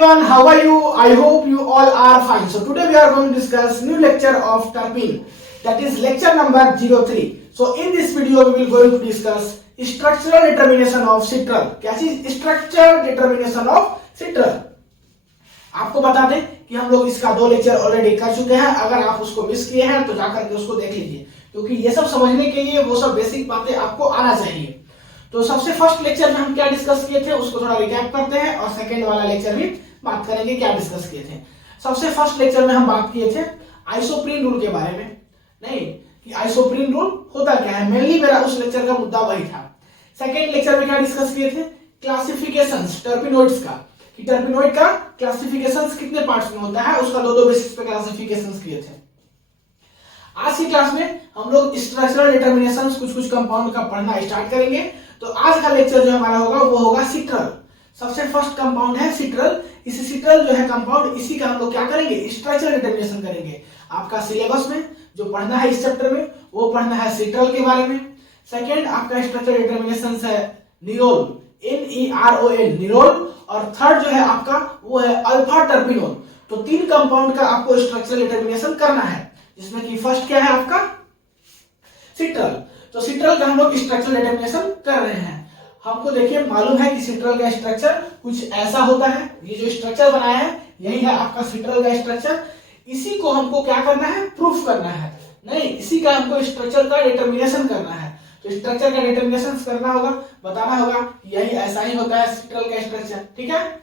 everyone, how are you? I hope you all are fine. So today we are going to discuss new lecture of terpene, that is lecture number 03. So in this video we will going to discuss structural determination of citral. क्या चीज? structural determination of citral. आपको बता दें कि हम लोग इसका 2 lecture already कर चुके हैं. अगर आप उसको मिस किए हैं तो जाकर के उसको देख लीजिए, क्योंकि ये सब समझने के लिए वो सब बेसिक बातें आपको आना चाहिए. तो सबसे फर्स्ट लेक्चर में हम क्या डिस्कस किए थे उसको थोड़ा रिकैप करते हैं, और सेकंड वाला लेक्चर भी बात करेंगे क्या डिस्कस किए थे. सबसे फर्स्ट लेक्चर में हम बात किए थे आइसोप्रीन रूल के बारे में. नहीं कि आइसोप्रीन रूल होता क्या है, मेनली मेरा उस लेक्चर का मुद्दा वही था. सेकंड लेक्चर में क्या डिस्कस किए थे? क्लासिफिकेशंस टर्पिनोइड्स का, कि टर्पिनोइड का क्लासिफिकेशंस कितने पार्ट्स में होता है, उसका दो बेसिस पे क्लासिफिकेशंस किए थे. आज की क्लास में हम लोग स्ट्रक्चरल डिटर्मिनेशंस कुछ कंपाउंड का पढ़ना स्टार्ट करेंगे. तो आज का लेक्चर जो हमारा होगा वो होगा सिट्रल. सबसे फर्स्ट कंपाउंड है सिट्रल. इस सिट्रल जो है कंपाउंड, इसी का हम लोग क्या करेंगे? स्ट्रक्चरल डिटर्मिनेशन करेंगे. आपका सिलेबस में जो पढ़ना है इस चैप्टर में वो पढ़ना है सिट्रल के बारे में. सेकेंड आपका स्ट्रक्चरल डिटर्मिनेशन है निरोल, NEROL निरोल. और थर्ड जो है आपका वो है अल्फा टर्पिनोल. तो 3 कंपाउंड का आपको स्ट्रक्चरल डिटर्मिनेशन करना है, जिसमें कि फर्स्ट क्या है आपका? सिट्रल. तो सिट्रल का हम लोग स्ट्रक्चरल डिटर्मिनेशन कर रहे हैं. हमको देखिए मालूम है कि सिट्रल का स्ट्रक्चर कुछ ऐसा होता है. ये जो स्ट्रक्चर बनाया है यही है आपका सिट्रल का स्ट्रक्चर. इसी को हमको क्या करना है? प्रूफ करना है. नहीं, इसी का हमको स्ट्रक्चर का डिटर्मिनेशन करना है. तो स्ट्रक्चर का डिटर्मिनेशन करना होगा, बताना होगा यही ऐसा ही होता है सिट्रल का स्ट्रक्चर. ठीक है,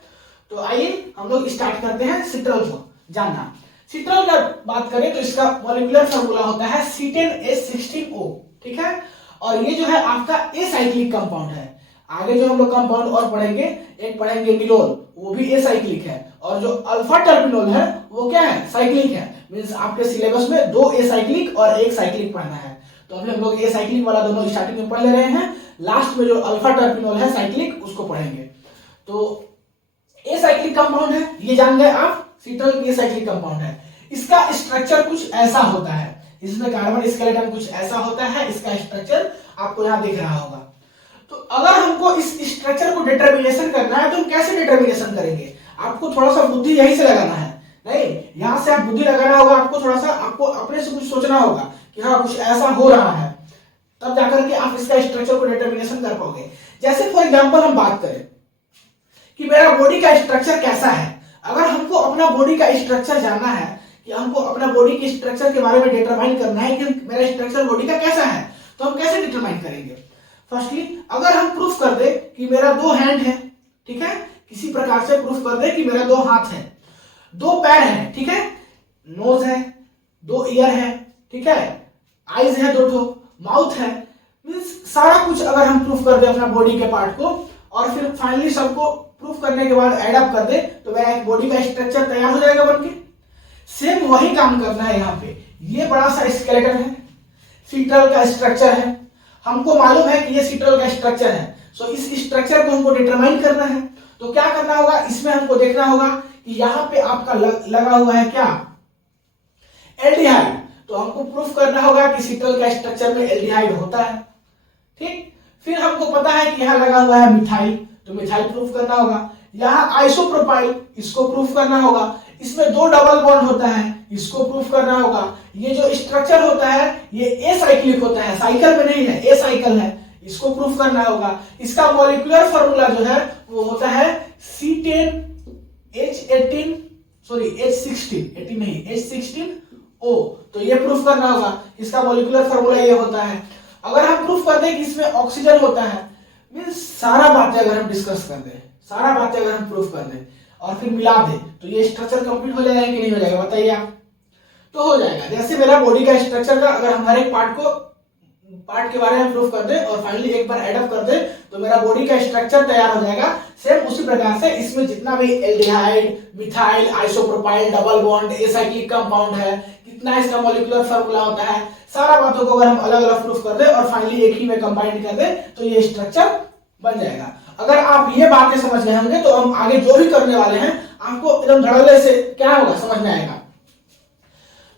तो आइए हम लोग स्टार्ट करते हैं सिट्रल को जानना. सिट्रल का बात करें तो इसका मॉलिक्यूलर फार्मूला होता है C10H16O. ठीक है, और ये जो है आपका एसाइक्लिक कंपाउंड है. आगे जो हम लोग कंपाउंड और पढ़ेंगे, एक पढ़ेंगे निरोल, वो भी एसाइक्लिक है. और जो अल्फा टर्पिनोल है वो क्या है? साइक्लिक है. मींस आपके सिलेबस में 2 एसाइक्लिक और 1 साइक्लिक पढ़ना है. तो अभी हम लोग एसाइक्लिक वाला दोनों स्टार्टिंग में पढ़ ले रहे हैं. लास्ट में जो अल्फा टर्पिनोल है साइक्लिक, उसको पढ़ेंगे. तो एसाइक्लिक कंपाउंड है, ये जान गए आप. सिट्रल एसाइक्लिक कंपाउंड है. इसका स्ट्रक्चर कुछ ऐसा होता है, इसमें कार्बन स्केलेटन कुछ ऐसा होता है. इसका स्ट्रक्चर आपको यहां दिख रहा होगा. तो अगर हमको इस स्ट्रक्चर को डिटर्मिनेशन करना है तो हम कैसे डिटर्मिनेशन करेंगे? आपको थोड़ा सा बुद्धि यहीं से लगाना है. नहीं, यहां से आप बुद्धि लगाना होगा. आपको थोड़ा सा आपको अपने से कुछ सोचना होगा कि हाँ कुछ ऐसा हो रहा है, तब जाकर के आप इसका स्ट्रक्चर को डिटर्मिनेशन कर पाओगे. जैसे फॉर एग्जांपल हम बात करें कि मेरा बॉडी का स्ट्रक्चर कैसा है. अगर हमको अपना बॉडी का स्ट्रक्चर जानना है, कि हमको अपना बॉडी के स्ट्रक्चर के बारे में डिटरमाइन करना है कि मेरा स्ट्रक्चर बॉडी का कैसा है, तो हम कैसे डिटरमाइन करेंगे? फर्स्टली अगर हम प्रूफ कर दे कि मेरा 2 हैंड है, ठीक है, किसी प्रकार से प्रूफ कर दे कि मेरा 2 हाथ है, 2 पैर है, ठीक है, नोज है, 2 ईयर है, ठीक है, आईज है 2 ठो, माउथ है. मींस सारा कुछ अगर हम प्रूफ कर दे अपना बॉडी के पार्ट को, और फिर फाइनली सबको प्रूफ करने के बाद एड अप कर दे, तो मेरा एक बॉडी का स्ट्रक्चर तैयार हो जाएगा बनके. सेम वही काम करना है यहाँ पे. ये बड़ा सा स्केलेटन है, सिट्रल का स्ट्रक्चर है. हमको मालूम है कि ये सिट्रल का स्ट्रक्चर है. सो इस स्ट्रक्चर को हमको डिटरमाइन करना है. तो क्या करना होगा? इसमें हमको देखना होगा कि यहाँ पे आपका लगा हुआ है क्या? एल्डिहाइड. तो हमको प्रूफ करना होगा कि सिट्रल का स्ट्रक्चर में एल्डिहाइड होता है. ठीक, फिर हमको पता है कि यहाँ लगा हुआ है मिथाइल, तो मिथाइल प्रूफ करना होगा. यहाँ आइसोप्रोपाइल, इसको प्रूफ करना होगा. इसमें 2 डबल बॉन्ड होता है, इसको प्रूफ करना होगा. ये जो स्ट्रक्चर होता है ये एसाइक्लिक होता है, साइकिल में नहीं है, एसाइकिल है, इसको प्रूफ करना होगा. इसका मॉलिक्यूलर फार्मूला जो है वो होता है C10H18 सॉरी H16, 18 नहीं, H16O. तो ये प्रूफ करना होगा. इसका मॉलिक्यूलर फार्मूला ये होता है. अगर हम प्रूफ कर दें कि इसमें ऑक्सीजन होता है, मींस सारा बातें अगर हम डिस्कस कर दें, सारा बातें अगर हम प्रूफ कर दें और फिर मिला दे, तो ये स्ट्रक्चर कंप्लीट हो जाएगा कि नहीं हो जाएगा? बताइए आप. तो हो जाएगा. जैसे मेरा बॉडी का स्ट्रक्चर का अगर हम हर एक पार्ट के बारे में प्रूफ कर दे और फाइनली एक बार एड अप कर दे, तो मेरा बॉडी का स्ट्रक्चर तैयार हो जाएगा. सेम उसी प्रकार से इसमें जितना भी aldehyde, methyl, isopropyl, double bond, acyclic compound है, कितना इसका मॉलिक्यूलर फार्मूला होता है, सारा बातों को अगर हम अलग अलग प्रूफ कर दे और फाइनली एक ही में कंबाइन कर दे, तो ये स्ट्रक्चर बन जाएगा. अगर आप ये बातें समझ गए होंगे तो हम आगे जो भी करने वाले हैं आपको एकदम धड़ल्ले से क्या होगा समझ में आएगा.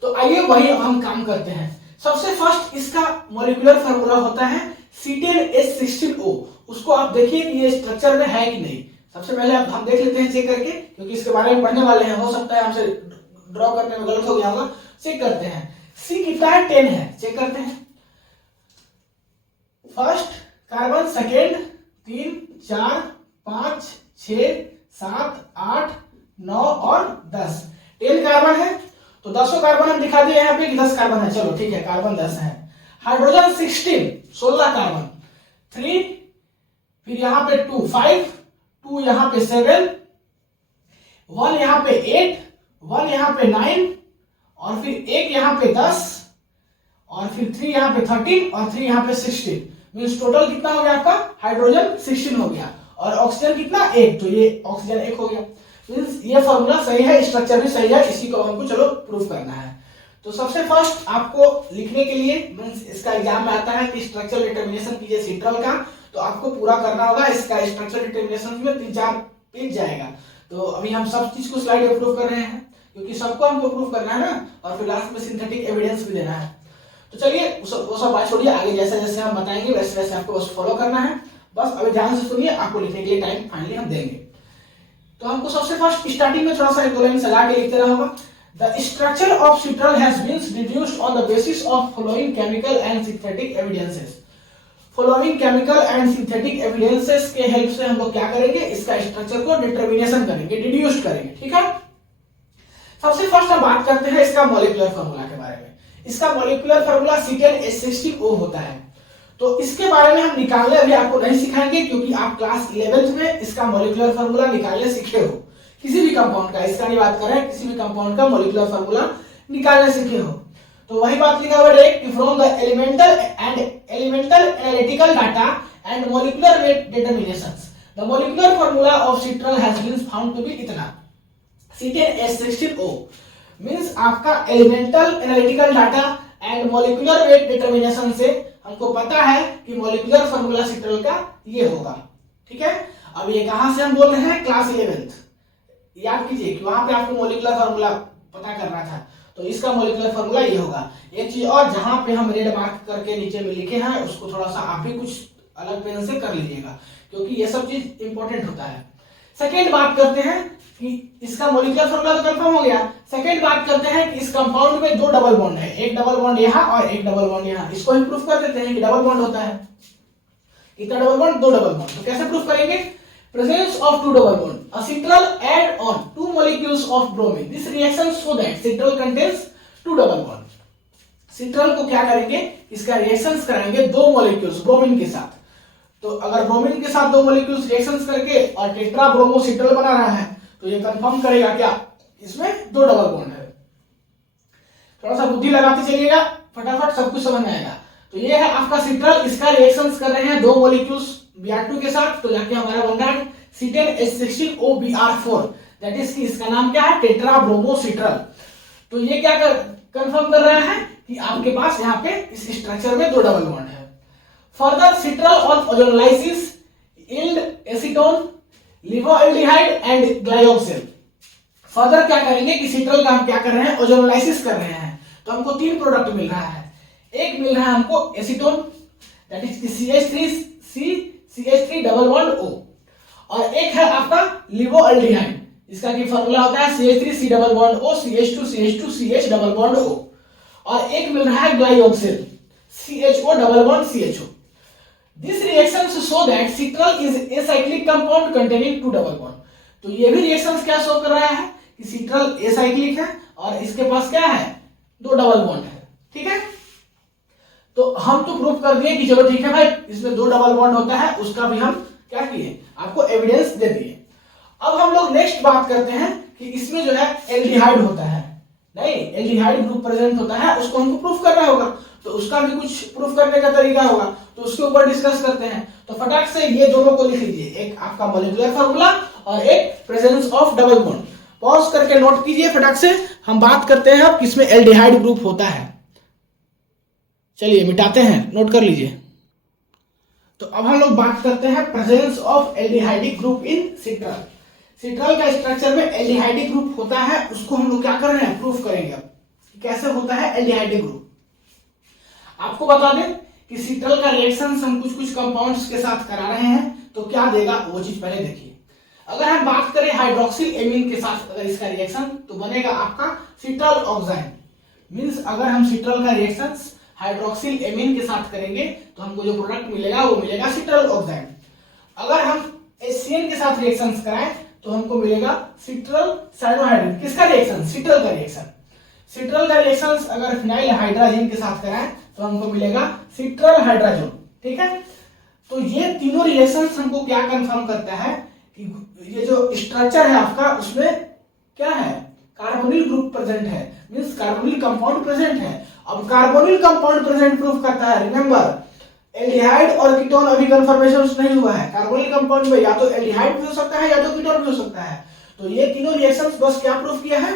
तो आइए वही हम काम करते हैं. सबसे फर्स्ट इसका मॉलिक्यूलर फार्मूला होता है C10H16O. उसको आप देखिए कि ये स्ट्रक्चर में है कि नहीं. सबसे पहले अब हम देख लेते हैं चेक करके, क्योंकि इसके बारे में पढ़ने वाले हैं, हो सकता है हमसे ड्रॉ करने में गलत हो गया होगा। चेक करते हैं C कितना है, 10 है। चेक करते हैं फर्स्ट कार्बन, सेकेंड 3 4 5 6 7 8 9 और 10, 10 कार्बन है। तो 10 कार्बन हम दिखा दिए यहाँ पे कि 10 कार्बन है। चलो ठीक है, कार्बन 10 है। हाइड्रोजन 16 कार्बन, 3 फिर यहाँ पे 2 5 2 यहाँ पे 7 1 यहाँ पे 8 1 यहाँ पे 9 और फिर 1 यहाँ पे 10 और फिर 3 यहाँ पे 13 और 3 यहाँ पे 16। मीन्स टोटल कितना हो गया आपका, हाइड्रोजन 16 हो गया और ऑक्सीजन कितना 1, तो ये ऑक्सीजन 1 हो गया। मीन्स ये फॉर्मूला सही है, स्ट्रक्चर भी सही है, इसी को हमको चलो प्रूफ करना है। तो सबसे फर्स्ट आपको लिखने के लिए, मीन्स इसका एग्जाम में आता है कि स्ट्रक्चरल डिटर्मिनेशन कीजिए सिट्रल का, तो आपको पूरा करना होगा। इसका स्ट्रक्चरल डिटर्मिनेशन में 3-4 पेज जाएगा। तो अभी हम सब चीज को स्लाइड में प्रूफ कर रहे हैं, क्योंकि सबको हमको प्रूफ करना है ना, और फिर लास्ट में सिंथेटिक एविडेंस भी देना है। तो चलिए वो सब बात छोड़िए, आगे जैसे जैसे हम बताएंगे वैसे वैसे आपको बस फॉलो करना है। बस अभी ध्यान से सुनिए, आपको लिखने के लिए टाइम फाइनली हम देंगे। तो हमको सबसे फर्स्ट स्टार्टिंग में थोड़ा सा एक दो लाइन सजा के लिखते रहना होगा। The structure of citral has been deduced on the basis of following chemical and synthetic evidences. Following chemical and synthetic evidences के हेल्प से हम लोग क्या करेंगे, इसका स्ट्रक्चर को डिटर्मिनेशन करेंगे, डिड्यूस करेंगे। ठीक है, सबसे फर्स्ट हम बात करते हैं इसका मॉलिक्यूलर फार्मूला के बारे में। इसका मॉलिक्यूलर फार्मूला C10H16O होता है। तो इसके बारे में हम निकालने अभी आपको नहीं सिखाएंगे, क्योंकि आप क्लास 11th में इसका मॉलिक्यूलर फार्मूला निकालने सीखे हो। किसी भी कंपाउंड का, इसका नहीं बात कर रहे हैं, किसी भी कंपाउंड का मॉलिक्यूलर फार्मूला निकालने सीखे हो। तो वही बात लिखा हुआ है, from the elemental analytical data and molecular weight determinations the molecular formula of citral has been found to be इतना C10H16O। मींस आपका elemental analytical data and molecular weight determination से हमको पता है कि मॉलिक्यूलर फार्मूला सिट्रल का ये होगा। ठीक है, अब ये कहां से हम बोल रहे हैं, क्लास 11th। याद कीजिए कि वहां पे आपको मॉलिक्यूलर फार्मूला पता करना था, तो इसका मॉलिक्यूलर फार्मूला ये होगा। एक चीज और, जहां पे हम रेड मार्क करके नीचे में लिखे हैं उसको थोड़ा सा आप भी कुछ अलग पेन से कर लीजिएगा, क्योंकि ये सब चीज इंपॉर्टेंट होता है। सेकेंड बात करते हैं कि इसका मॉलिक्यूलर फार्मूला तो कंफर्म हो गया। सेकेंड बात करते हैं कि इस कंपाउंड में 2 डबल बॉन्ड है, एक डबल बॉन्ड यहाँ और एक डबल बॉन्ड यहाँ। इसको हम प्रूफ कर देते हैं कि डबल बॉन्ड होता है। कितना डबल बॉन्ड, 2 डबल बॉन्ड। तो कैसे प्रूफ करेंगे, presence of 2 double bond, a citral add on 2 molecules of bromine, this reaction so that citral contains 2 double bond। citral को क्या करेंगे, इसका रिएक्शंस करेंगे 2 मॉलिक्यूल्स ब्रोमीन के साथ। तो अगर ब्रोमीन के साथ 2 मॉलिक्यूल्स रिएक्शंस करके और टेट्रा ब्रोमो सिट्रल बना रहा है, तो ये कंफर्म करेगा क्या, इसमें 2 डबल बॉन्ड है। थोड़ा सा बुद्धि लगाते चलिएगा, फटाफट सब कुछ समझ में आएगा। तो ये है आपका सिट्रल, इसका रिएक्शंस कर रहे हैं 2 मॉलिक्यूल्स Br2 के साथ, तो जाके हमारा बन रहा है C10H16OBr4, दैट इज कि इसका नाम क्या है, टेट्रा ब्रोमो सिट्रल। तो ये क्या कंफर्म कर रहा है कि आपके पास यहाँ पे इस स्ट्रक्चर में 2 डबल बॉन्ड है। Further citral on ozonolysis yield acetone, levoaldehyde and glyoxal. Further क्या करेंगे कि सिट्रल का हम क्या कर रहे हैं, ओजोनोलाइसिस कर रहे हैं। तो हमको 3 प्रोडक्ट मिल रहा है। एक मिल रहा है हमको acetone, that is CH3 double bond O, और एक है आपका लिवोएल्डिहाइड, इसका की फार्मूला होता है CH3C double bond O CH2CH2CH double bond O, और एक मिल रहा है ग्लाइऑक्सिल CHO double bond CHO। This reactions show that citral is acyclic compound containing 2 double bond. तो ये भी रिएक्शंस क्या शो कर रहा है कि सिट्रल एसाइक्लिक है और इसके पास क्या है, 2 डबल बॉन्ड है। ठीक है, तो हम तो प्रूफ कर दिए कि चलो ठीक है भाई, इसमें 2 डबल बॉन्ड होता है, उसका भी हम क्या किए, आपको एविडेंस दे दिए। अब हम लोग नेक्स्ट बात करते हैं कि इसमें जो है एल्डिहाइड होता है, नहीं एल्डिहाइड ग्रुप प्रेजेंट होता है, उसको हमको प्रूफ करना होगा। तो उसका भी कुछ प्रूफ करने का तरीका होगा, तो उसके ऊपर डिस्कस करते हैं। तो फटाक से ये दोनों को लिख लीजिए, एक आपका मॉलिक्यूलर फार्मूला और एक presence of double bond. Pause करके नोट कीजिए फटाक से। हम बात करते हैं अब किसमें एल्डिहाइड ग्रुप होता है। चलिए मिटाते हैं, नोट कर लीजिए। तो अब हम लोग बात करते हैं presence of aldehydic group in citral. Citral का स्ट्रक्चर में एल्डिहाइडिक ग्रुप होता है, उसको हम लोग क्या कर रहे हैं, प्रूफ करेंगे। अब कैसे होता है एल्डिहाइडिक ग्रुप, आपको बता दें कि सिट्रल का रिएक्शन हम कुछ कंपाउंड्स के साथ करा रहे हैं, तो क्या देगा वो चीज पहले देखिए। अगर हम बात करें हाइड्रोक्सिल एमीन के साथ अगर इसका रिएक्शन, तो बनेगा आपका सिट्रल ऑक्साइड। मींस अगर हम सिट्रल का रिएक्शन हाइड्रोक्सिल एमीन के साथ करेंगे तो हमको जो प्रोडक्ट मिलेगा वो मिलेगा सिट्रल ऑक्साइड। अगर हम HCl के साथ रिएक्शन कराएं तो हमको मिलेगा सिट्रल साइनोहाइड्रेट। किसका रिएक्शन? सिट्रल का रिएक्शन। सिट्रल का रिएक्शन अगर फिनाइल हाइड्रोजन के साथ कराएं तो हमको मिलेगा सिट्रल हाइड्रोजन। ठीक है, तो ये तीनों रिएक्शंस हमको क्या कंफर्म करता है कि ये जो स्ट्रक्चर है आपका उसमें क्या है? कार्बोनिल ग्रुप प्रेजेंट है, मींस कार्बोनिल कंपाउंड प्रेजेंट है। अब कार्बोनिल कंपाउंड प्रेजेंट प्रूफ करता है, रिमेंबर एल्डिहाइड और कीटोन अभी कन्फर्मेशन नहीं हुआ है। कार्बोनिल कंपाउंड में या तो एल्डिहाइड भी हो सकता है या तो कीटोन भी हो सकता है। तो ये तीनों रिएक्शंस बस क्या प्रूफ किया है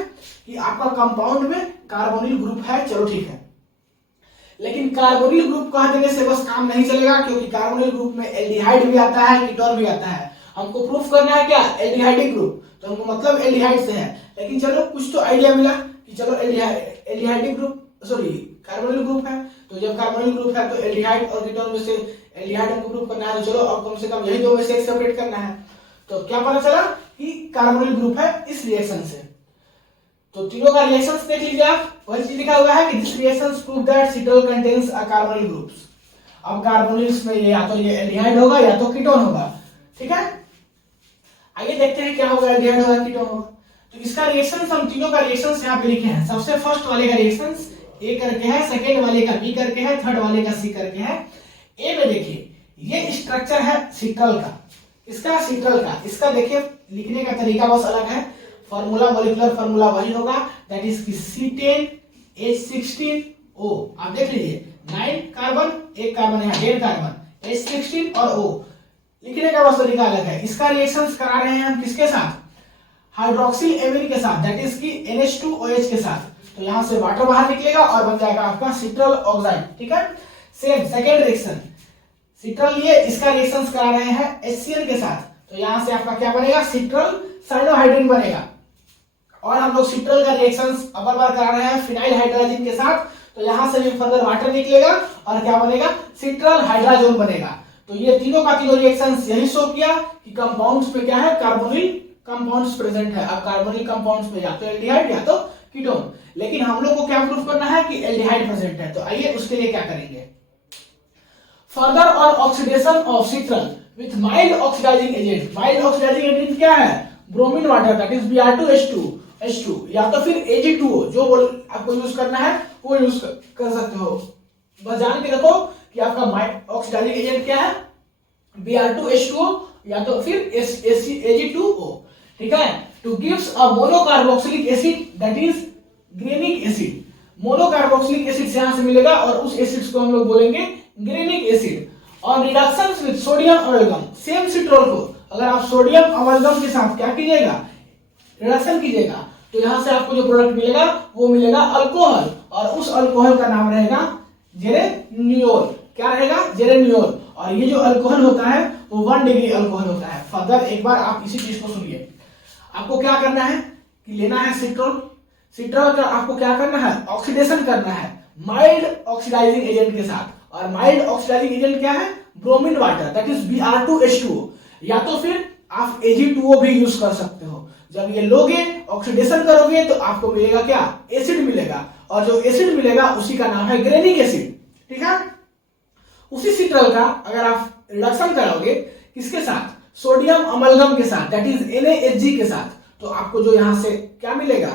कि आपका कंपाउंड में कार्बोनिल ग्रुप है। चलो ठीक है, लेकिन कार्बोनिल ग्रुप कह देने से बस काम नहीं चलेगा, क्योंकि कार्बोनिल ग्रुप में एल्डिहाइड भी आता है, कीटोन भी आता है। हमको प्रूफ करना है क्या? एल्डिहाइडिक ग्रुप, तो हमको मतलब एल्डिहाइड से है। लेकिन चलो कुछ तो आइडिया मिला कि चलो aldehydic group sorry carbonyl group है, तो जब कार्बोनिल ग्रुप है तो एल्डिहाइड और कीटोन में से एल्डिहाइड हमको प्रूफ करना है। तो चलो अब कम से कम यही दो में से एक सेपरेट करना है। तो क्या पता चला कि कार्बोनिल ग्रुप है इस रिएक्शन से। तो तीनों का रिएक्शंस देख लीजिए आप, वही चीज लिखा हुआ है कि this reactions prove that citral contains a carbonyl groups. अब कार्बोनिल्स में या तो ये एल्डिहाइड होगा या तो कीटोन होगा। ठीक है, आइए देखते हैं क्या होगा, एल्डिहाइड होगा कीटोन होगा। तो इसका रिएक्शंस हम तीनों का रिएक्शंस यहाँ पे लिखे हैं। सबसे फर्स्ट वाले का रिएक्शंस ए करके है, सेकेंड वाले का बी करके है, थर्ड वाले का सी करके है। ए में देखिए ये स्ट्रक्चर है सिट्रल का, इसका सिट्रल का, इसका देखिए लिखने का तरीका बस अलग है। फॉर्मूला मॉलिक्यूलर फॉर्मूला वही होगा, दैट इज C10H16O। आप देख लीजिए 9 कार्बन, एक कार्बन है, 1.5 कार्बन, H16 और O। लिखने का बस तरीका अलग है। इसका रिएक्शंस करा रहे हैं हम किसके साथ? हाइड्रोक्सिल एमीन के साथ, दैट इज की NH2OH के साथ। तो यहां से वाटर बाहर निकलेगा और बन जाएगा आपका सिट्रल ऑक्साइड। ठीक है, सेम सेकेंड रिएक्शन सिट्रल लिए, इसका रिएक्शंस करा रहे हैं HCl के साथ। तो यहां से आपका क्या बनेगा? सिट्रल साइनोहाइड्रिन बनेगा। और हम लोग सिट्रल का रिएक्शंस अपर बार करा रहे हैं फिनाइल हाइड्रोजन के साथ। तो यहां से भी फर्दर वाटर निकलेगा और क्या बनेगा? सिट्रल हाइड्रोजन बनेगा। तो ये तीनों का तीनों रिएक्शंस यही शो किया कि कंपाउंड्स में क्या है? कार्बोनिल कंपाउंड्स प्रेजेंट है। अब कार्बोनिल कंपाउंड्स में या तो एल्डिहाइड या तो कीटोन, लेकिन हम लोग को क्या प्रूफ करना है कि एल्डिहाइड प्रेजेंट है। तो आइए उसके लिए क्या करेंगे, further on oxidation of citral with mild oxidising agent. Mild oxidising agent क्या है? Bromine water, that is Br2H2 या तो फिर Ag2O, जो आपको यूज करना है वो यूज कर सकते हो। बस जान के रखो कि आपका माइल्ड ऑक्सीडाइजिंग एजेंट क्या है? Br2H2O या तो फिर Ag2O। ठीक है, to gives a monocarboxylic acid that is geranic acid. Monocarboxylic acid से यहां से मिलेगा और उस एसिड को हम लोग बोलेंगे ग्रेनिक एसिड। और reductions with sodium amalgam, same citral को अगर आप सोडियम अमलगम के साथ क्या कीजिएगा? रिडक्शन कीजिएगा, तो यहां से आपको जो प्रोडक्ट मिलेगा वो मिलेगा अल्कोहल, और उस अल्कोहल का नाम रहेगा जेरेनियोल। क्या रहेगा? जेरेनियोल। और ये जो अल्कोहल होता है वो 1 डिग्री अल्कोहल होता है। फर्दर एक बार आप इसी चीज को सुनिए, आपको क्या करना है कि लेना है सिट्रोल। सिट्रोल का आपको क्या करना है? ऑक्सीडेशन करना है माइल्ड ऑक्सीडाइजिंग एजेंट के साथ। और माइल्ड ऑक्सीडाइजिंग एजेंट क्या है? Bromine water, that is Br2H2O, या तो फिर आप Ag2O भी यूज कर सकते हो। जब ये लोगे ऑक्सीडेशन करोगे तो आपको मिलेगा क्या? एसिड मिलेगा, और जो एसिड मिलेगा उसी का नाम है ग्रेनिक एसिड। ठीक है, उसी सिट्रल का अगर आप रिडक्शन कराओगे किसके साथ? सोडियम अमलगम के साथ, दैट इज NaHG के साथ, तो आपको जो यहां से क्या मिलेगा?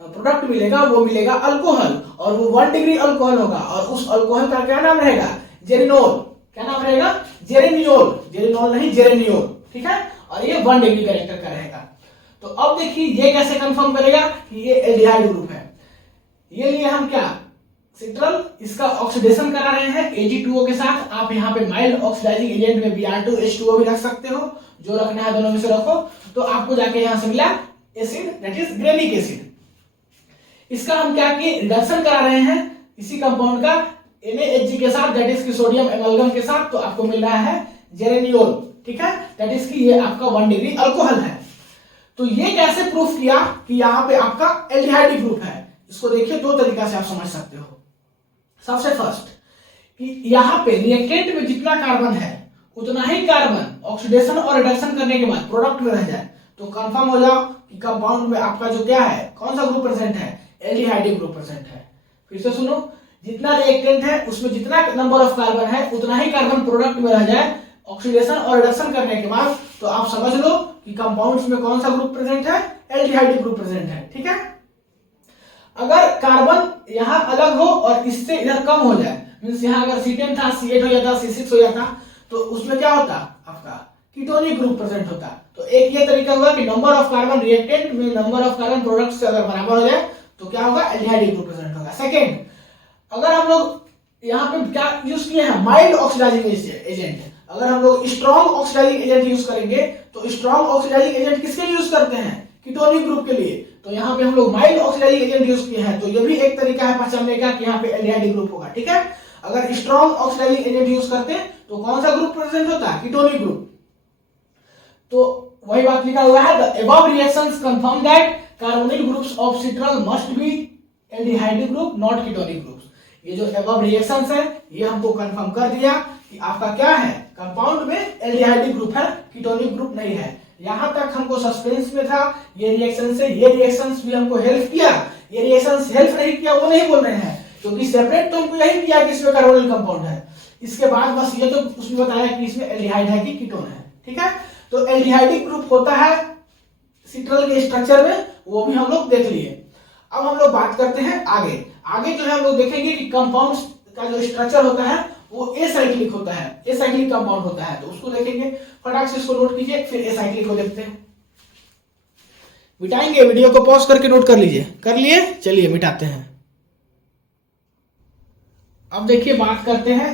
प्रोडक्ट मिलेगा, वो मिलेगा अल्कोहल, और वो 1 डिग्री अल्कोहल होगा। और उस अल्कोहल का क्या नाम रहेगा? जेरेनोल। क्या नाम रहेगा? जेरेनियोल। जेरेनोल नहीं, जेरेनियोल। ठीक है, और ये 1 डिग्री कैरेक्टर का रहेगा। तो अब देखिए ये कैसे कंफर्म करेगा कि ये एल्डिहाइड ग्रुप है। ये लिए हम क्या? सिट्रल, इसका ऑक्सीडेशन करा रहे हैं Ag2O के साथ। आप यहाँ पे माइल्ड ऑक्सीडाइजिंग एजेंट में Br2H2O भी रख सकते हो, जो रखना है दोनों में से रखो। तो आपको जाके यहां से मिला acid, that is geranic acid. इसका हम क्या किए? रिडक्शन करा रहे हैं इसी कंपाउंड का NaHG के साथ, दैट इज की सोडियम एमलगम के साथ, तो आपको मिल रहा है जेरेनियोल। ठीक है, दैट इज की ये आपका 1 डिग्री अल्कोहल है। तो ये कैसे प्रूफ किया कि यहाँ पे आपका एल्डिहाइड ग्रुप है? इसको देखिए, दो तरीका से आप समझ सकते हो। सबसे फर्स्ट कि यहाँ पे रिएक्टेंट में जितना कार्बन है उतना ही कार्बन ऑक्सीडेशन और रिडक्शन करने के बाद प्रोडक्ट में रह जाए, तो कंफर्म हो जाओ कि कंपाउंड में आपका जो क्या है, कौन सा ग्रुप प्रेजेंट है, एल्डिहाइड ग्रुप प्रेजेंट है। फिर से सुनो, जितना रिएक्टेंट है उसमें जितना नंबर ऑफ कार्बन है उतना ही कार्बन प्रोडक्ट में रह जाए ऑक्सीडेशन और रिडक्शन करने के बाद, तो आप समझ लो कि कंपाउंड्स में कौन सा ग्रुप प्रेजेंट है, एल्डिहाइड ग्रुप प्रेजेंट है। ठीक है, अगर कार्बन यहाँ अलग हो और इससे इधर कम हो जाए, मींस यहाँ अगर C10 था C8 हो जाता, C6 हो जाता, तो उसमें क्या होता, आपका कीटोनिक ग्रुप प्रेजेंट होता। तो एक ये तरीका हुआ कि नंबर ऑफ कार्बन रिएक्टेंट में नंबर ऑफ कार्बन प्रोडक्ट से अगर बराबर हो जाए तो क्या होगा, एल्डिहाइड ग्रुप प्रेजेंट होगा। सेकेंड, अगर हम लोग यहाँ पे क्या यूज किए हैं, माइल्ड ऑक्सीडाइजिंग एजेंट, अगर हम लोग स्ट्रॉन्ग ऑक्सीडाइजिंग एजेंट यूज करेंगे तो स्ट्रॉन्ग ऑक्सीडाइजिंग एजेंट किसके लिए यूज करते हैं, कीटोनिक ग्रुप के लिए। तो यहाँ पे हम लोग माइल्ड ऑक्सीडाइजिंग एजेंट यूज किए हैं, तो ये भी एक तरीका है पहचानने का कि यहाँ पे एल्डिहाइड ग्रुप होगा। ठीक है, अगर स्ट्रॉन्ग ऑक्सीडाइजिंग एजेंट यूज करते हैं तो कौन सा ग्रुप प्रेजेंट होता है, कीटोनिक ग्रुप। तो वही बात लिखा हुआ है, the above reactions confirm that carbonyl groups of citral must be aldehyde group not ketonic groups. ये जो अबव रिएक्शंस है ये हमको कंफर्म कर दिया कि आपका क्या है, कंपाउंड में एल्डिहाइड ग्रुप है, कीटोनिक ग्रुप नहीं है। यहां तक हमको सस्पेंस में था, ये रिएक्शन से ये रिएक्शंस भी हमको हेल्प किया, ये रिएक्शंस हेल्प नहीं किया वो नहीं बोल रहे हैं, क्योंकि सेपरेट तो हमको यही किया कि इसमें कार्बोनिल कंपाउंड है। इसके बाद बस ये तो उसमें बताया कि इसमें एल्डिहाइड है कि कीटोन है। ठीक है, तो एल्डिहाइडिक ग्रुप होता है सिट्रल के स्ट्रक्चर में, वो भी हम लोग देख लिए। अब हम लोग बात करते हैं आगे। आगे जो है हम लोग देखेंगे कि कंपाउंड्स का जो स्ट्रक्चर होता है वो एसाइक्लिक होता है, एसाइक्लिक कंपाउंड होता है, तो उसको देखेंगे। फटाक से इसको नोट कीजिए, फिर एसाइक्लिक को देखते हैं। मिटाएंगे, वीडियो को पॉज करके नोट कर लीजिए। कर लिए, चलिए मिटाते हैं। अब देखिए बात करते हैं,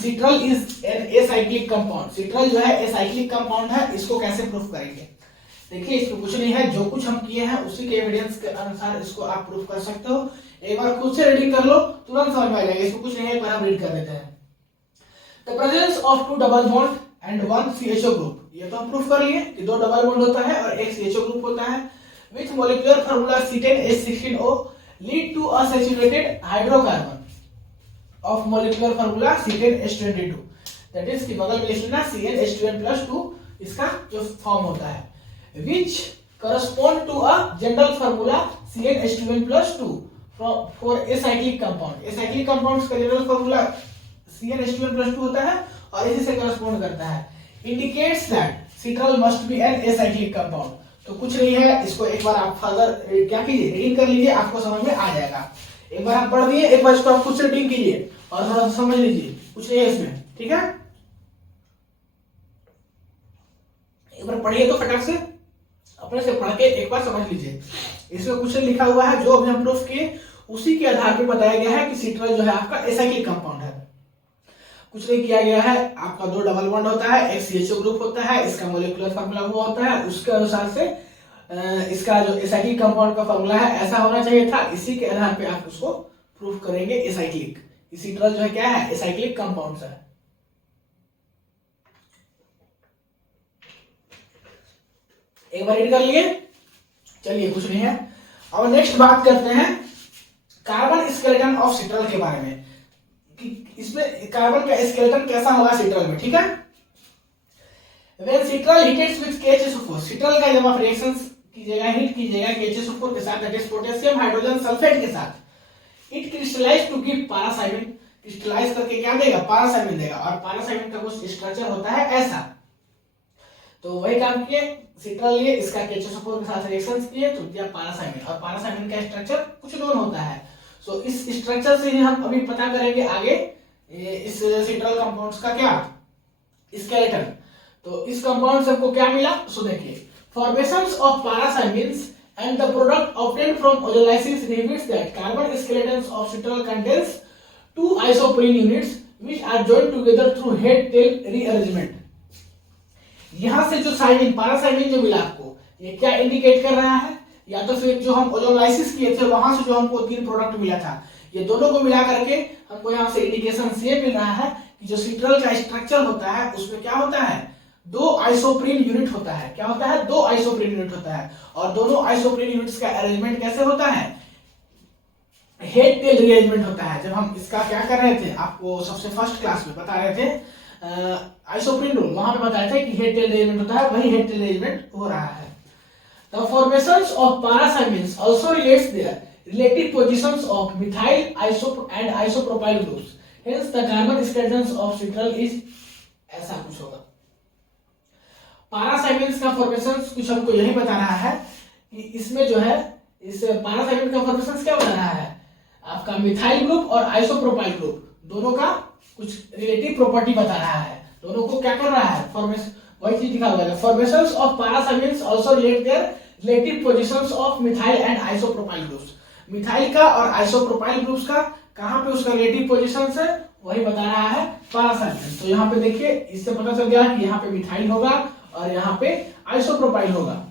citral is an acyclic compound. Citral जो है एसाइक्लिक कंपाउंड है, इसको कैसे प्रूफ करेंगे। देखिए इसमें कुछ नहीं है, जो कुछ हम किए हैं उसी के एविडेंस के अनुसार इसको आप प्रूफ कर सकते हो। एक बार खुद से रीडिंग कर लो, तुरंत समझ में आ जाएगा। इसमें कुछ नहीं है, एक बार हम रीड कर देते हैं। The presence of 2 double bond and 1 CHO group, ये तो हम प्रूफ कर लिए कि 2 डबल बॉन्ड होता है और 1 CHO ग्रुप होता है। With molecular formula C10H16O lead to a saturated hydrocarbon of molecular formula C10H22, that is कि बगल में लिख लेना CnH2n+2 इसका जो फॉर्म होता है, which correspond to a general formula CnH2n+2 for acyclic compound। acyclic compounds का general formula CnH2n+2 होता है और इसी से correspond करता है। indicates that citral must be an acyclic compound। तो कुछ नहीं है, इसको एक बार आप फर्दर क्या कीजिए, रीडिंग कर लीजिए, आपको समझ में आ जाएगा। एक बार आप पढ़ दिए, एक बार इसको आप खुद से रीडिंग कीजिए और थोड़ा सा समझ लीजिए, कुछ नहीं है इसमें। ठीक है, एक बार पढ़िए तो फटाक से अपने से पढ़ के एक बार समझ लीजिए। इसमें कुछ लिखा हुआ है, जो अभी हम प्रूफ किए उसी के आधार पर बताया गया है कि सिट्रल जो है आपका एसाइक्लिक कंपाउंड है। कुछ नहीं किया गया है, आपका 2 डबल बॉन्ड होता है, एक CHO ग्रुप होता है, इसका मॉलिक्यूलर फार्मूला हुआ होता है, उसके अनुसार से इसका जो एसाइक्लिक कंपाउंड का फार्मूला है ऐसा होना चाहिए था, इसी के आधार पे आप उसको प्रूफ करेंगे एसाइक्लिक। सिट्रल जो है क्या है, एसाइक्लिक कंपाउंड है। एक बार रीड कर लिए, चलिए कुछ नहीं है। अब नेक्स्ट बात करते हैं कार्बन स्केलेटन ऑफ सिट्रल के बारे में, कि इसमें कार्बन का स्केलेटन कैसा होगा सिट्रल में। ठीक है, when citral heated with KHSO4, citral का जब आप रिएक्शंस कीजिएगा, हीट कीजिएगा KHSO4 के साथ, that is potassium hydrogen sulphate के साथ, it crystallise to give paracymene. Crystallise करके क्या देगा, पैरासाइमिन देगा, और पैरासाइमिन का कुछ स्ट्रक्चर होता है ऐसा। तो वही काम किए, सिट्रल लिए, इसका KHSO4 के साथ रिएक्शंस किए तो दिया पैरासाइमिन, और पैरासाइमिन का स्ट्रक्चर कुछ नोन होता है। सो इस स्ट्रक्चर से ही हम अभी पता करेंगे आगे इस सिट्रल कंपाउंड्स का क्या स्केलेटन। तो इस कंपाउंड से हमको क्या मिला, सो देखिए, formations of paracymenes and the product obtained from ozolysis reveals that carbon skeletons of citral contains 2 isoprene units which are joined together through head tail rearrangement। यहां से जो साइमिन, पैरासाइमिन जो मिला आपको, ये क्या इंडिकेट कर रहा है, या तो फिर जो हम ओजोलाइसिस किए थे वहां से जो हमको 3 प्रोडक्ट मिला था, ये दोनों को मिला करके हमको यहाँ से इंडिकेशन ये मिल रहा है कि जो सिट्रल का स्ट्रक्चर होता है उसमें क्या होता है, 2 आइसोप्रीन यूनिट होता है। क्या होता है, 2 आइसोप्रीन यूनिट होता है, और दोनों आइसोप्रीन यूनिट्स का अरेंजमेंट कैसे होता है, हेड टेल रीअरेंजमेंट होता है। जब हम इसका क्या कर रहे थे, आपको सबसे फर्स्ट क्लास में बता रहे थे आइसोप्रीन रूल, वहां पे बताए थे कि हेड टेल रीअरेंजमेंट होता है, वही हेड टेल रीअरेंजमेंट हो रहा है। The formations of paracymenes also relates their relative positions of methyl and isopropyl groups. Hence the carbon skeletons of citral is ऐसा कुछ होगा। पैरासाइमिन्स का फॉर्मेशंस कुछ हमको यही बता रहा है कि इसमें जो है इस पैरासाइमिन का फॉर्मेशंस क्या बता रहा है, आपका मिथाइल ग्रुप और आइसोप्रोपाइल ग्रुप दोनों का कुछ रिलेटिव प्रॉपर्टी बता रहा है, दोनों को क्या कर रहा है फॉर्मेशन, वही चीज दिखा हुआ है। Formations of paracymenes also relate their relative positions of methyl and isopropyl groups. Methyl का और आइसोप्रोपाइल ग्रुप्स का कहां पे उसका रिलेटिव पोजीशंस है वही बता रहा है पैरासाइमिन। तो यहाँ पे देखिए इससे पता चल गया कि यहाँ पे मिथाइल होगा और यहाँ पे आइसोप्रोपाइल होगा,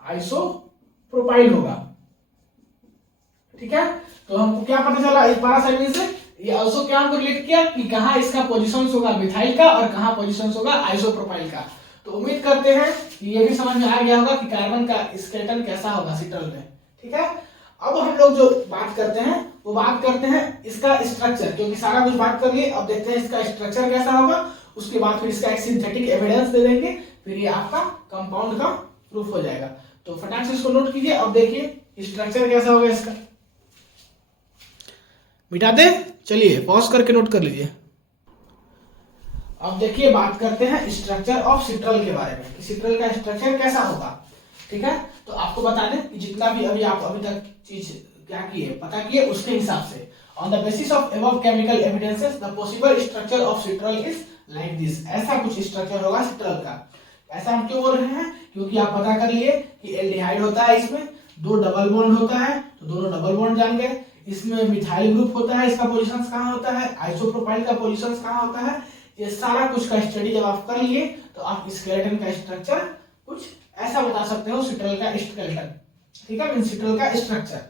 आइसोप्रोपाइल होगा, ठीक है। तो हमको क्या पता चला इस पैरासाइमिन से, ये आल्सो क्या हमको रिलेट किया कि कहां इसका पोजीशंस होगा मिथाइल का और कहां पोजीशंस होगा आइसोप्रोपाइल का। तो उम्मीद करते हैं कि ये भी समझ में आ गया होगा कि कार्बन का स्केलेटन कैसा होगा सिट्रल में, ठीक है। अब हम लोग जो बात करते हैं वो बात करते हैं इसका स्ट्रक्चर, क्योंकि सारा कुछ बात कर लिए, अब देखते हैं इसका स्ट्रक्चर कैसा होगा, उसके बाद फिर इसका एक सिंथेटिक एविडेंस दे देंगे, फिर ये आपका कंपाउंड का प्रूफ हो जाएगा। तो फटाक से इसको नोट कीजिए। अब देखिए स्ट्रक्चर कैसा होगा इसका, मिटा दे, चलिए पॉज करके नोट कर लीजिए। अब देखिए बात करते हैं स्ट्रक्चर ऑफ सिट्रल के बारे में, सिट्रल का स्ट्रक्चर कैसा होगा, ठीक है। तो आपको बता दें कि जितना भी अभी आप अभी तक चीज क्या किए पता किए उसके हिसाब से on the basis of above chemical evidences the possible structure of citral is like this. ऐसा कुछ स्ट्रक्चर होगा सिट्रल का। ऐसा हम क्यों बोल रहे हैं, क्योंकि आप पता कर लिए कि एल्डिहाइड होता है, इसमें दो डबल बॉन्ड होता है, तो दोनों डबल बॉन्ड जान गए। इसमें मिथाइल ग्रुप होता है, इसका पोजीशंस कहाँ होता है, आइसोप्रोपाइल का पोजीशंस कहाँ होता है, ये सारा कुछ का स्टडी जब आप कर लिए तो आप स्केलेटन का स्ट्रक्चर कुछ ऐसा बता सकते हो सिट्रल का स्केलेटन, ठीक है, मीन सिट्रल का स्ट्रक्चर।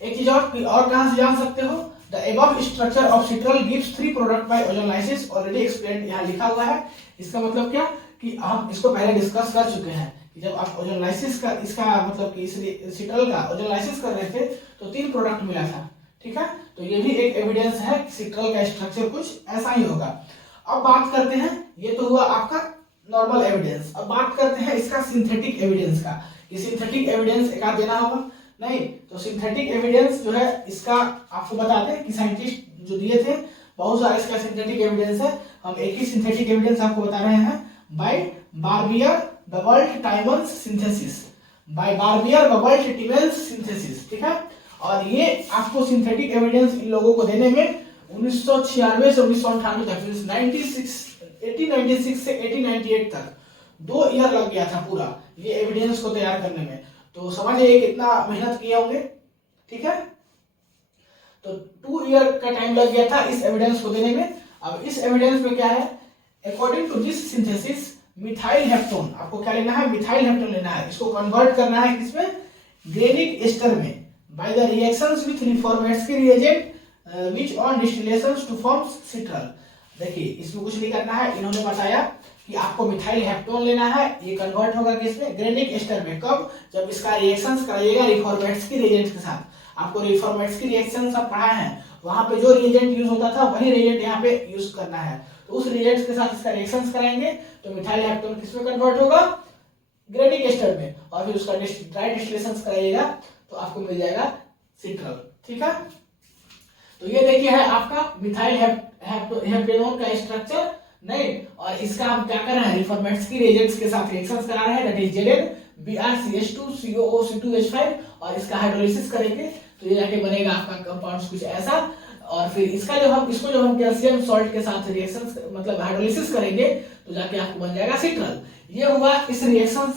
एक चीज और कहां से जान सकते हो, the above structure of citral gives 3 product by ozonolysis already explained, यहाँ लिखा हुआ है। इसका मतलब क्या कि हम इसको पहले डिस्कस कर चुके हैं कि जब आप ओजोनाइसिस का इसका मतलब कि इस सिट्रल का ओजोनाइसिस कर रहे थे तो 3 प्रोडक्ट मिला था, ठीक है। तो ये भी एक एविडेंस है कि सिट्रल का स्ट्रक्चर कुछ ऐसा ही होगा। अब बात करते हैं, ये तो हुआ आपका नॉर्मल एविडेंस, अब बात करते हैं इसका सिंथेटिक एविडेंस का। ये सिंथेटिक एविडेंस एक आध देना होगा नहीं, तो सिंथेटिक एविडेंस जो है इसका आपको बता दें कि साइंटिस्ट जो दिए थे बहुत सारे इसका सिंथेटिक एविडेंस है। हम एक ही सिंथेटिक एविडेंस आपको बता रहे हैं, बाय बार्बियर-बबल्ट-टाइमन्स सिंथेसिस, बाय बार्बियर-बबल्ट-टाइमन्स सिंथेसिस, ठीक है। और ये आपको सिंथेटिक एविडेंस इन लोगों को देने में 1996 से 1998 तक, 1896 से 1898 तक 2 ईयर लग गया था पूरा ये एविडेंस को तैयार करने में। तो समझिए कितना मेहनत किए होंगे, ठीक है। तो 2 ईयर का टाइम लग गया था इस एविडेंस को देने में। अब इस एविडेंस में क्या है, according to this synthesis methyl heptenone, आपको क्या लेना है, मिथाइल हेप्टोन लेना है, इसको कन्वर्ट करना है किसमें, ग्रेनिक एस्टर में, by the reactions with reformatory reagent which on distillations to form citral। देखिए इसमें कुछ नहीं करना है, इन्होंने बताया कि आपको मिथाइल हेप्टोन लेना है, ये कन्वर्ट होगा किसमें, ग्रेनिक एस्टर में। कब, जब इसका रिएक्शंस कराइएगा रिफॉर्मेट्री रिएजेंट के साथ। आपको रिफॉर्मेट्री रिएक्शन सब पढ़ा है, वहां पे जो रिएजेंट यूज होता था वही रिएजेंट यहाँ पे यूज करना है। तो उस रिएजेंट के साथ इसका रिएक्शंस कराएंगे तो मिथाइल हेप्टोन किसमें कन्वर्ट होगा, ग्रेनिक एस्टर में, और फिर उसका ड्राई डिस्टिलेशंस कराइएगा तो आपको मिल जाएगा सिट्रल, ठीक है। तो ये देखिए है आपका मिथाइल हेप्टेनोन का स्ट्रक्चर नहीं, और इसका हम क्या कर रहे हैं, रिफॉर्मेट्री रिएजेंट्स के साथ रिएक्शंस करा रहे हैं, दैट इज ZnBrCH2COO-C2H5, और इसका हाइड्रोलिसिस करेंगे तो ये जाके बनेगा आपका कंपाउंड्स कुछ ऐसा। और फिर इसका जो हम कैल्शियम सॉल्ट के साथ रिएक्शंस मतलब हाइड्रोलिसिस करेंगे तो जाके आपको बन जाएगा सिट्रल। ये हुआ इस रिएक्शन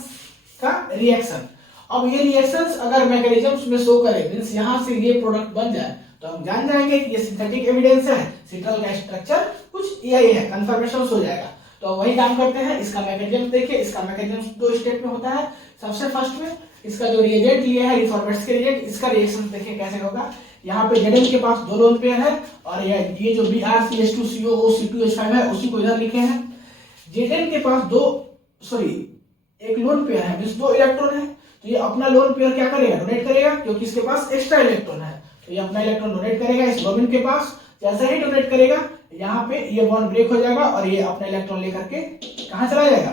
का रिएक्शन। अब ये रिएक्शंस अगर मैकेनिज्म्स में शो करे, मींस यहां से ये प्रोडक्ट बन जाए, तो हम जान जाएंगे कि ये सिंथेटिक एविडेंस है, सिट्रल का स्ट्रक्चर कुछ यही है, कंफर्मेशन हो जाएगा। तो वही काम करते हैं, इसका मैकेनिज्म देखिए, इसका मैकेनिज्म 2 स्टेप में होता है। सबसे फर्स्ट में इसका जो रिएजेंट लिया है रिफॉर्मेट्री रिएजेंट, इसका रिएक्शन देखिए कैसे होगा। यहाँ पे Zn के पास 2 लोन पेयर है और ये जो BrCH2COO-C2H5 है उसी को इधर लिखे हैं। Zn के पास एक लोन पेयर है, मींस 2 इलेक्ट्रॉन है, तो ये अपना लोन पेयर क्या करेगा, डोनेट करेगा, क्योंकि इसके पास एक्स्ट्रा इलेक्ट्रॉन है, तो ये अपना इलेक्ट्रॉन डोनेट करेगा इस ब्रोमीन के पास। जैसे ही डोनेट करेगा यहाँ पे ये बॉन्ड ब्रेक हो जाएगा और ये अपना इलेक्ट्रॉन लेकर के कहाँ चला जाएगा,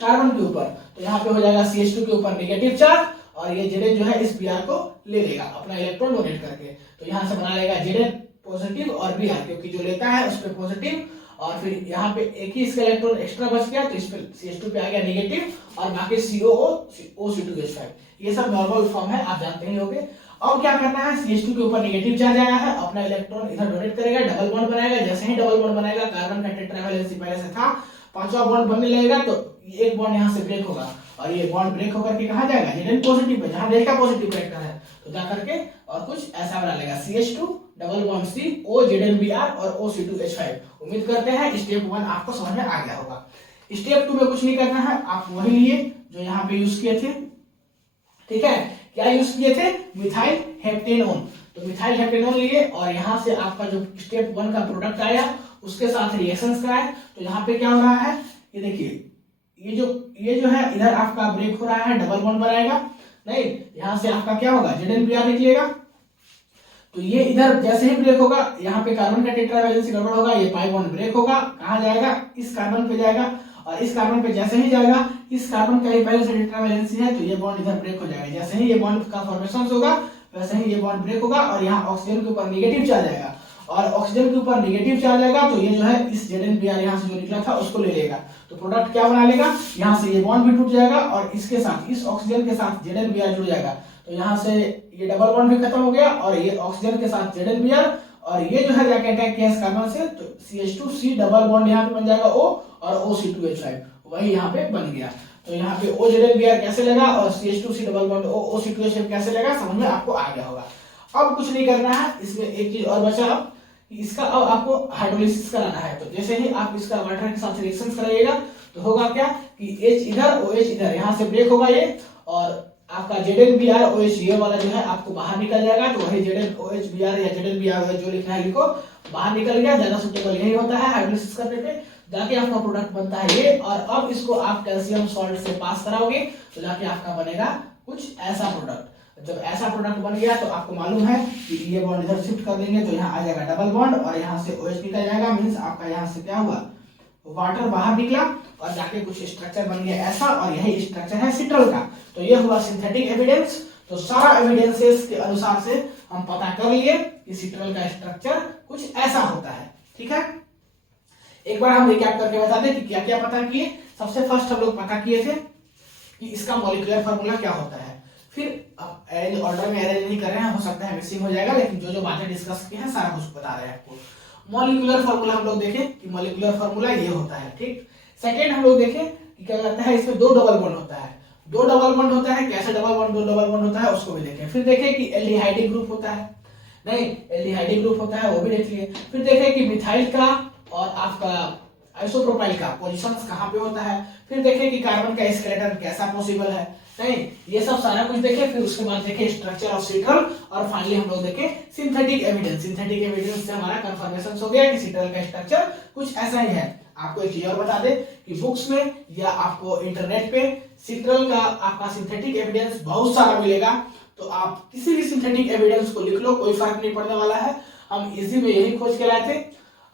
कार्बन के ऊपर, तो यहाँ पे हो जाएगा CH2 के ऊपर नेगेटिव चार्ज, और ये Zn जो है इस Br को ले लेगा अपना इलेक्ट्रॉन डोनेट करके, तो यहाँ से बना लेगा Zn पॉजिटिव और Br, क्योंकि जो लेता है उस पर पॉजिटिव, और फिर यहाँ पे एक ही इसका इलेक्ट्रॉन एक्स्ट्रा बच गया, तो इस पे CH2 पे आ गया नेगेटिव, और बाकी COO, ये सब नॉर्मल फॉर्म है, आप जानते ही होंगे। अब क्या करना है, CH2 के ऊपर नेगेटिव चार्ज आया है, अपना इलेक्ट्रॉन इधर डोनेट करेगा, डबल बॉन्ड बनाएगा, जैसे ही डबल बॉन्ड बनाएगा कार्बन का टेट्रा वैलेंसी पहले से था, पांचवा बॉन्ड बनने लगेगा, तो एक बॉन्ड यहाँ से ब्रेक होगा, और ये बॉन्ड ब्रेक होकर के कहाँ जाएगा, Zn पॉजिटिव पे, जहां देखा पॉजिटिव कैरेक्टर है, तो जा करके और कुछ ऐसा बना लेगा, CH2 double bond C O ZnBr और O C2H5। उम्मीद करते हैं स्टेप 1 आपको समझ में आ गया होगा। स्टेप 2 में कुछ नहीं करना है, आप वही लिए जो यहाँ पे यूज किए थे, ठीक है। क्या यूज किए थे, मिथाइल हेप्टेनोन, तो मिथाइल हेप्टेनोन लिए, और यहाँ से आपका जो स्टेप 1 का प्रोडक्ट आया उसके साथ रिएक्शंस कराए, तो यहाँ पे क्या हो रहा है, ये देखिए, ये जो है इधर आपका ब्रेक हो रहा है, डबल बॉन्ड बनाएगा, नहीं, यहाँ से आपका क्या होगा, ZnBr निकलेगा, तो ये इधर जैसे ही ब्रेक होगा, यहाँ पे कार्बन का टेट्रा वैलेंसी गड़बड़ होगा, ये पाई बॉन्ड ब्रेक होगा, कहाँ जाएगा, इस कार्बन पे जाएगा, और इस कार्बन पे जैसे ही जाएगा, इस कार्बन का ही पहले से टेट्रा वैलेंसी है, तो ये बॉन्ड इधर ब्रेक हो जाएगा, जैसे ही ये बॉन्ड का फॉर्मेशन होगा वैसे ही ये बॉन्ड ब्रेक होगा, और यहाँ ऑक्सीजन के ऊपर नेगेटिव चार्ज आएगा, और ऑक्सीजन के ऊपर नेगेटिव चार्ज आएगा, तो ये जो है इस ZnBr यहाँ से जो निकला था उसको ले लेगा, तो प्रोडक्ट क्या बना लेगा, यहाँ से ये बॉन्ड भी टूट जाएगा, और इसके साथ इस ऑक्सीजन के साथ ZnBr जुड़ जाएगा, तो यहाँ से ये डबल बॉन्ड भी खत्म हो गया, और ये ऑक्सीजन के साथ ZnBr, और ये जो है जाके अटैक किया इस कार्बन से, तो CH2C डबल बॉन्ड यहाँ पे बन जाएगा O, और OC2H5 वही यहाँ पे बन गया, तो यहाँ पे O ZnBr कैसे लगा, और CH2C double bond O OC2H5 कैसे लगा, समझ में आपको आ गया होगा। अब कुछ नहीं करना है, इसमें एक चीज और बचा, इसका अब आपको हाइड्रोलिसिस कराना है, तो जैसे ही आप इसका वाटर के साथ रिएक्शन कराइएगा, तो होगा क्या कि H इधर OH इधर, यहाँ से ब्रेक होगा ये, और आपका ZnBr OH ये वाला जो है आपको बाहर निकल जाएगा, तो वही ZnOHBr या ZnBr OH जो लिखना है लिखो, बाहर निकल गया, ज्यादा सुटेबल यही होता है हाइड्रोलिसिस करने पे, जाके आपका प्रोडक्ट बनता है ये, और अब इसको आप कैल्शियम सॉल्ट से पास कराओगे, तो जाके आपका बनेगा कुछ ऐसा प्रोडक्ट। जब ऐसा प्रोडक्ट बन गया, तो आपको मालूम है कि ये बॉन्ड इधर शिफ्ट कर देंगे, तो यहाँ आ जाएगा डबल बॉन्ड, और यहाँ से OH निकल जाएगा, मीन्स आपका यहाँ से क्या हुआ, वाटर बाहर निकला, और जाके कुछ स्ट्रक्चर बन गया ऐसा, और यही स्ट्रक्चर है सिट्रल का। तो ये हुआ सिंथेटिक एविडेंस। तो सारा एविडेंसेस के अनुसार से हम पता कर लिए कि सिट्रल का स्ट्रक्चर कुछ ऐसा होता है, ठीक है। एक बार हम रिकैप करके बता दें कि क्या क्या पता किए। सबसे फर्स्ट हम लोग पता किए थे कि इसका मॉलिक्यूलर फार्मूला क्या होता है, फिर अरेंज ऑर्डर में अरेंज नहीं कर रहे हैं, हो सकता है मिक्सिंग हो जाएगा, लेकिन जो जो बातें डिस्कस की हैं सारा कुछ बता रहे हैं आपको। मॉलिक्यूलर फार्मूला हम लोग देखें कि मॉलिक्यूलर फार्मूला ये होता है, ठीक। सेकेंड हम लोग देखें कि क्या कहता है, इसमें 2 डबल बॉन्ड होता है, 2 डबल बॉन्ड होता है, कैसे डबल बॉन्ड 2 डबल बॉन्ड होता है उसको भी देखें। फिर देखें कि एल्डिहाइड ग्रुप होता है, नहीं एल्डिहाइड ग्रुप होता है वो भी देख लिए। फिर देखें कि मिथाइल का और आपका आइसोप्रोपाइल का पोजीशंस कहाँ पे होता है। फिर देखें कि कार्बन का स्केलेटन कैसा पॉसिबल है, नहीं ये सब सारा कुछ देखे। फिर उसके बाद देखे स्ट्रक्चर ऑफ सिट्रल, और फाइनली हम लोग देखे सिंथेटिक एविडेंस। सिंथेटिक एविडेंस से हमारा कंफर्मेशन हो गया कि सिट्रल का स्ट्रक्चर कुछ ऐसा ही है। आपको एक चीज और बता दे कि बुक्स में या आपको इंटरनेट पे सिट्रल का आपका सिंथेटिक एविडेंस बहुत सारा मिलेगा, तो आप किसी भी सिंथेटिक एविडेंस को लिख लो, कोई फर्क नहीं पड़ने वाला है। हम इजी में यही खोज के लाए थे,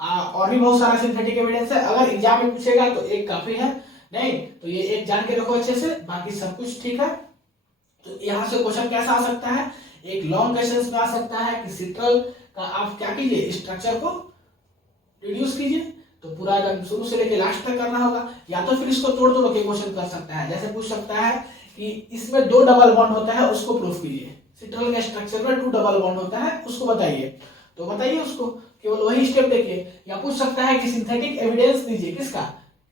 और भी बहुत सारा सिंथेटिक एविडेंस है। अगर एग्जाम में पूछेगा तो एक काफी है, नहीं तो ये एक जान के रखो अच्छे से, बाकी सब कुछ ठीक है। तो यहाँ से क्वेश्चन कैसा आ सकता है, एक लॉन्ग क्वेश्चन में आ सकता है कि सिट्रल का आप क्या कीजिए, स्ट्रक्चर को रिड्यूस कीजिए, तो पूरा एकदम शुरू से लेके लास्ट तक करना होगा, या तो फिर इसको तोड़ तोड़ के क्वेश्चन कर सकता है। जैसे पूछ सकता है कि इसमें 2 डबल बॉन्ड होता है, उसको प्रूफ कीजिए। सिट्रल के स्ट्रक्चर में 2 डबल बॉन्ड होता है, उसको बताइए, तो बताइए उसको, केवल वही स्टेप देखिए। या पूछ सकता है कि सिंथेटिक एविडेंस दीजिए, किसका,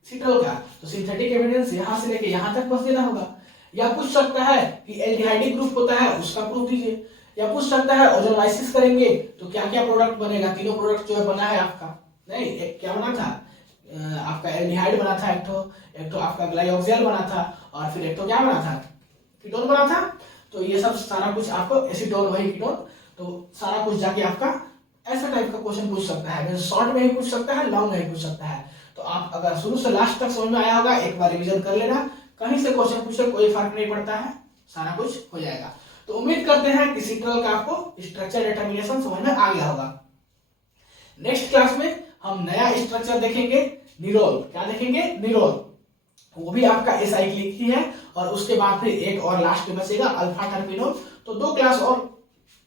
सिट्रल का, तो सिंथेटिक एविडेंस यहाँ से लेके यहाँ तक पहुंच देना होगा। या पूछ सकता है कि एल्डिहाइड ग्रुप होता है, उसका प्रूफ दीजिए। या पूछ सकता है ओजोनाइसिस करेंगे तो क्या क्या प्रोडक्ट बनेगा, तीनों प्रोडक्ट जो है बना है आपका, नहीं एक क्या बना था, आपका एल्डिहाइड बना था, एक तो आपका ग्लाइऑक्सियल बना था, और फिर एक तो क्या बना था, कीटोन बना था। तो ये सब सारा कुछ आपको एसीटोन वही कीटोन, तो सारा कुछ जाके आपका ऐसा टाइप का क्वेश्चन पूछ सकता है। शॉर्ट में ही पूछ सकता है, लॉन्ग में ही पूछ सकता है। तो आप अगर शुरू से लास्ट तक समझ में आया होगा, एक बार रिवीजन कर लेना, कहीं से क्वेश्चन पूछे कोई फर्क नहीं पड़ता है, सारा कुछ हो जाएगा। तो उम्मीद करते हैं कि सिट्रल का आपको स्ट्रक्चर डिटरमिनेशन समझ में आ गया होगा। नेक्स्ट क्लास में हम नया स्ट्रक्चर देखेंगे, निरोल। क्या देखेंगे, निरोल। वो भी आपका एसाइक्लिक ही है, और उसके बाद फिर एक और लास्ट में बचेगा अल्फा टर्पिनोल। तो 2 क्लास और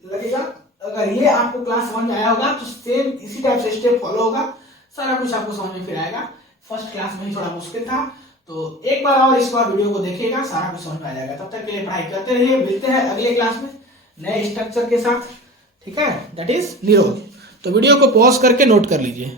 लगेगा। अगर ये आपको क्लास समझ में आया होगा तो सेम इसी टाइप से स्टेप फॉलो होगा, सारा कुछ आपको समझ में फिर आएगा। फर्स्ट क्लास में ही थोड़ा मुश्किल था, तो एक बार और इस बार वीडियो को देखिएगा, सारा कुछ समझ में आ जाएगा। तब तक के लिए पढ़ाई करते रहिए, मिलते हैं अगले क्लास में नए स्ट्रक्चर के साथ, ठीक है, दैट इज निरोध। तो वीडियो को पॉज करके नोट कर लीजिए।